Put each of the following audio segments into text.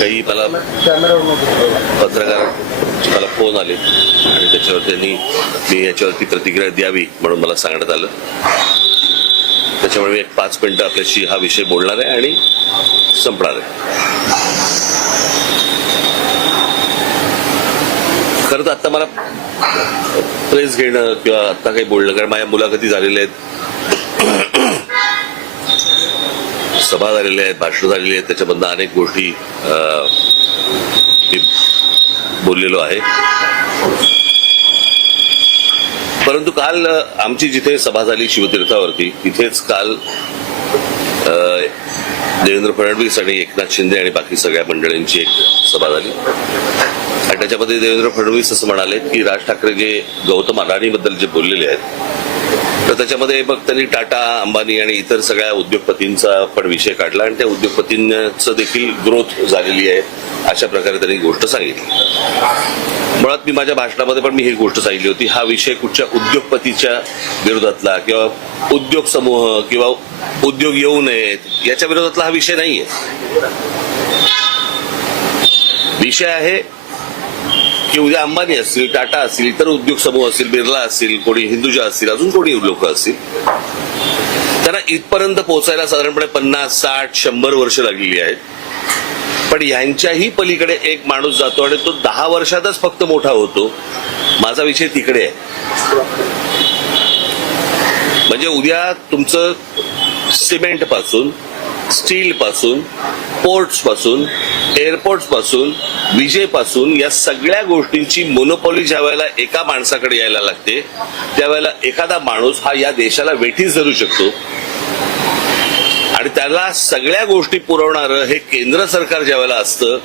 काही मला पत्रकार मला फोन आले आणि त्याच्यावर त्यांनी मी याच्यावरती प्रतिक्रिया द्यावी म्हणून मला सांगण्यात आलं. त्याच्यामुळे मी एक 5 मिनिटं आपल्याशी हा विषय बोलणार आहे आणि संपणार आहे. खरं तर आता मला प्रेस घेणं किंवा आता काही बोलणं, कारण माझ्या मुलाखती झालेल्या आहेत, सभा झालेल्या आहेत, भाषण झालेली आहेत, त्याच्यामधनं अनेक गोष्टी मी बोललेलो आहे. परंतु काल आमची जिथे सभा झाली शिवतीर्थावरती, तिथेच काल देवेंद्र फडणवीस आणि एकनाथ शिंदे आणि बाकी सगळ्या मंडळींची एक सभा झाली आणि त्याच्यामध्ये देवेंद्र फडणवीस असं म्हणाले की राज ठाकरे जे गौतम अडाणीबद्दल जे बोललेले आहेत, तर त्याच्यामध्ये मग त्यांनी टाटा, अंबानी आणि इतर सगळ्या उद्योगपतींचा पण विषय काढला आणि त्या उद्योगपतींचं देखील ग्रोथ झालेली आहे अशा प्रकारे त्यांनी गोष्ट सांगितली. मुळात मी माझ्या भाषणामध्ये पण मी ही गोष्ट सांगितली होती, हा विषय कुठच्या उद्योगपतीच्या विरोधातला किंवा उद्योग समूह किंवा उद्योग येऊ नयेत याच्या विरोधातला हा विषय नाहीये. विषय आहे की उद्या अंबानी असतील, टाटा असतील, इतर उद्योग समूह असतील, बिर्ला असतील, कोणी हिंदुजा असतील, अजून कोणी लोक असतील, त्यांना इथपर्यंत पोहोचायला साधारणपणे 50, 60, 100 वर्ष लागलेली आहेत. पण ह्यांच्याही पलीकडे एक माणूस जातो आणि तो 10 वर्षातच फक्त मोठा होतो. माझा विषय तिकडे आहे. म्हणजे उद्या तुमचं सिमेंट पासून, स्टील पासून, पोर्ट्स पासून, एअरपोर्ट्स पासून, विजेपासून या सगळ्या गोष्टींची मोनोपॉली ज्या वेळेला एका माणसाकडे यायला लागते, त्यावेळेला एखादा माणूस हा या देशाला वेठीस धरू शकतो आणि त्याला सगळ्या गोष्टी पुरवणारं हे केंद्र सरकार ज्या वेळेला असतं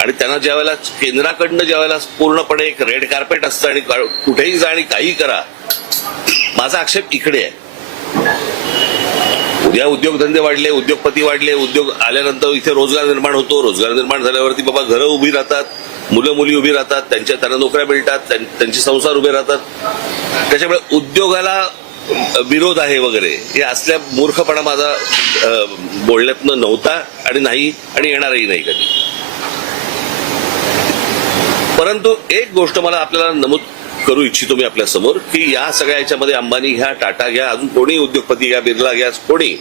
आणि त्यांना ज्या वेळेला केंद्राकडनं ज्या वेळेला पूर्णपणे एक रेड कार्पेट असतं आणि कुठेही जा आणि काही करा. माझा आक्षेप इकडे आहे. उद्या उद्योगधंदे वाढले, उद्योगपती वाढले, उद्योग आल्यानंतर इथे रोजगार निर्माण होतो. रोजगार निर्माण झाल्यावरती बाबा घरं उभी राहतात, मुलं मुली उभी राहतात, त्यांना नोकऱ्या मिळतात, त्यांचे संसार उभे राहतात. त्याच्यामुळे उद्योगाला विरोध आहे वगैरे हे असल्या मूर्खपणा माझा बोलण्यातनं नव्हता आणि नाही आणि येणारही नाही कधी. परंतु एक गोष्ट मला आपल्याला नमूद करू इच्छितो मी आपल्या समोर की या सगळ्या याच्यामध्ये अंबानी घ्या, टाटा घ्या, अजून कोणी उद्योगपती घ्या, बिर्ला घ्या, कोणी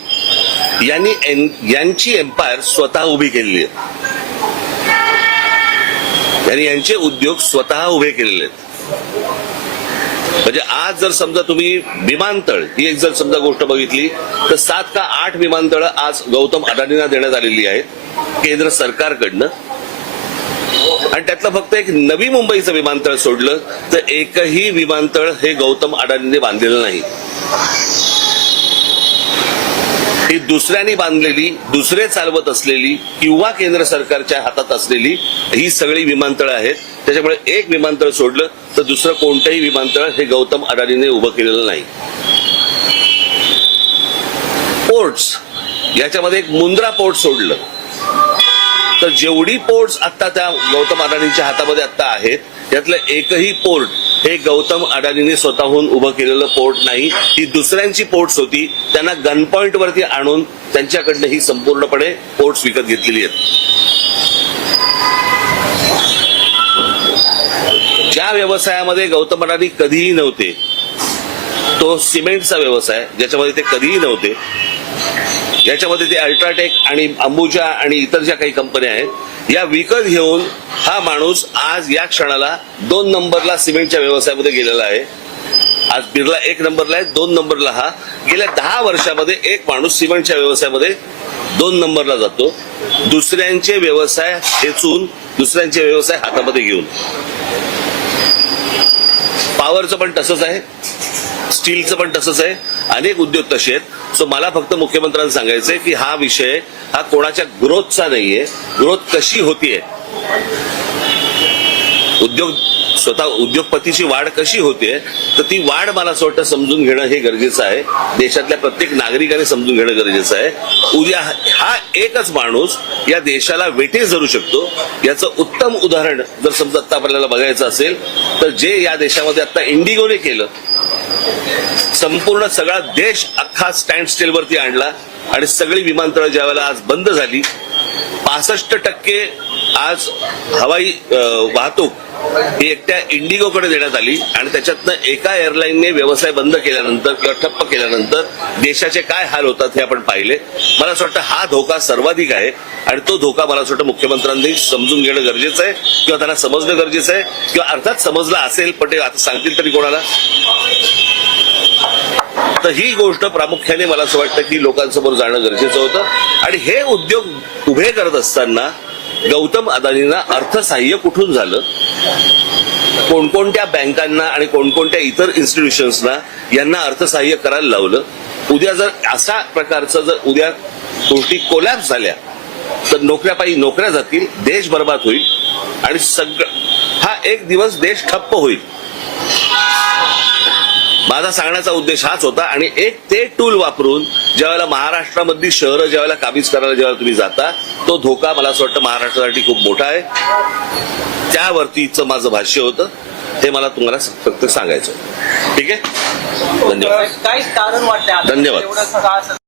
यांची एम्पायर स्वतः उभी केलेली आहे. यांनी यांचे उद्योग स्वतः उभे केलेले आहेत. म्हणजे आज जर समजा तुम्ही विमानतळ ही एक जर समजा गोष्ट बघितली तर 7 का 8 विमानतळं आज गौतम अडाणींना देण्यात आलेली आहेत केंद्र सरकारकडनं. आणि त्यातलं फक्त एक नवी मुंबईचं विमानतळ सोडलं तर एकही विमानतळ हे गौतम अडाणींनी बांधलेलं नाही. ही दुसऱ्यांनी बांधलेली, दुसरे चालवत असलेली किंवा केंद्र सरकारच्या हातात असलेली ही सगळी विमानतळं आहेत. त्याच्यामुळे एक विमानतळ सोडलं तर दुसरं कोणतंही विमानतळ हे गौतम अडाणीने उभं केलेलं नाही. पोर्ट्स याच्यामध्ये एक मुंद्रा पोर्ट सोडलं तर जेवढी पोर्ट्स आता त्या गौतम अडाणींच्या हातामध्ये आता आहेत त्यातलं एकही पोर्ट हे गौतम अडाणींनी स्वतःहून उभं केलेलं पोर्ट नाही. ही दुसऱ्यांची पोर्ट्स होती, त्यांना गन पॉइंट वरती आणून त्यांच्याकडनं ही संपूर्णपणे पोर्ट्स विकत घेतलेली आहेत. ज्या व्यवसायामध्ये गौतम अडाणी कधीही नव्हते तो सिमेंटचा व्यवसाय, ज्याच्यामध्ये ते कधीही नव्हते, याच्यामध्ये ते अल्ट्राटेक आणि अंबुजा आणि इतर ज्या काही कंपन्या आहेत या विकत घेऊन हा माणूस आज या क्षणाला 2 नंबरला सिमेंटच्या व्यवसायामध्ये गेलेला आहे. आज बिर्ला 1 नंबरला आहे, 2 नंबरला हा. गेल्या 10 वर्षामध्ये एक माणूस सिमेंटच्या व्यवसायामध्ये 2 नंबरला जातो, दुसऱ्यांचे व्यवसाय हेचून, दुसऱ्यांचे व्यवसाय हातामध्ये घेऊन. पॉवरचं पण तसंच आहे, स्टीलचं पण तसंच आहे, अनेक उद्योग तसे आहेत. सो मला फक्त मुख्यमंत्र्यांना सांगायचंय की हा विषय हा कोणाच्या ग्रोथचा नाहीये. ग्रोथ कशी होतीये, स्वतः उद्योगपतीची वाढ कशी होते तर ती वाढ मला असं वाटतं समजून घेणं हे गरजेचं आहे. देशातल्या प्रत्येक नागरिकाने समजून घेणं गरजेचं आहे. उद्या हा एकच माणूस या देशाला वेठीस धरू शकतो याचं उत्तम उदाहरण जर समजा आता आपल्याला बघायचं असेल तर जे या देशामध्ये आता इंडिगोने केलं, संपूर्ण सगळा देश अख्खा स्टँड स्टील वरती आणला आणि सगळी विमानतळं ज्यावेळेला आज बंद झाली, 65% आज हवाई वाहतूक ही एकट्या इंडिगोकडे देण्यात आली आणि त्याच्यातनं एका एअरलाईनने व्यवसाय बंद केल्यानंतर किंवा ठप्प केल्यानंतर देशाचे काय हाल होतात हे आपण पाहिले. मला असं वाटतं हा धोका सर्वाधिक आहे आणि तो धोका मला असं वाटतं मुख्यमंत्र्यांनी समजून घेणं गरजेचं आहे किंवा त्यांना समजणं गरजेचं आहे किंवा अर्थात समजलं असेल पण ते आता सांगतील तरी कोणाला. तर ही गोष्ट प्रामुख्याने मला असं वाटतं की लोकांसमोर जाणं गरजेचं होतं आणि हे उद्योग उभे करत असताना गौतम अदानींना अर्थसहाय्य कुठून झालं, कोणकोणत्या बँकांना आणि कोणकोणत्या इतर इन्स्टिट्यूशन्सना यांना अर्थसहाय्य करायला लावलं. उद्या जर अशा प्रकारचं जर उद्या गोष्टी कोलॅप्स झाल्या तर नोकऱ्या जातील, देश बर्बाद होईल आणि हा एक दिवस देश ठप्प होईल. माझा सांगण्याचा उद्देश हाच होता आणि एक ते टूल वापरून ज्यावेळेला महाराष्ट्रामधली शहरं ज्यावेळेला काबीज करायला जेव्हा तुम्ही जाता तो धोका मला असं वाटतं महाराष्ट्रासाठी खूप मोठा आहे. त्यावरतीचं माझं भाष्य होतं, हे मला तुम्हाला फक्त सांगायचं. ठीक आहे, धन्यवाद. काही कारण वाटते धन्यवाद.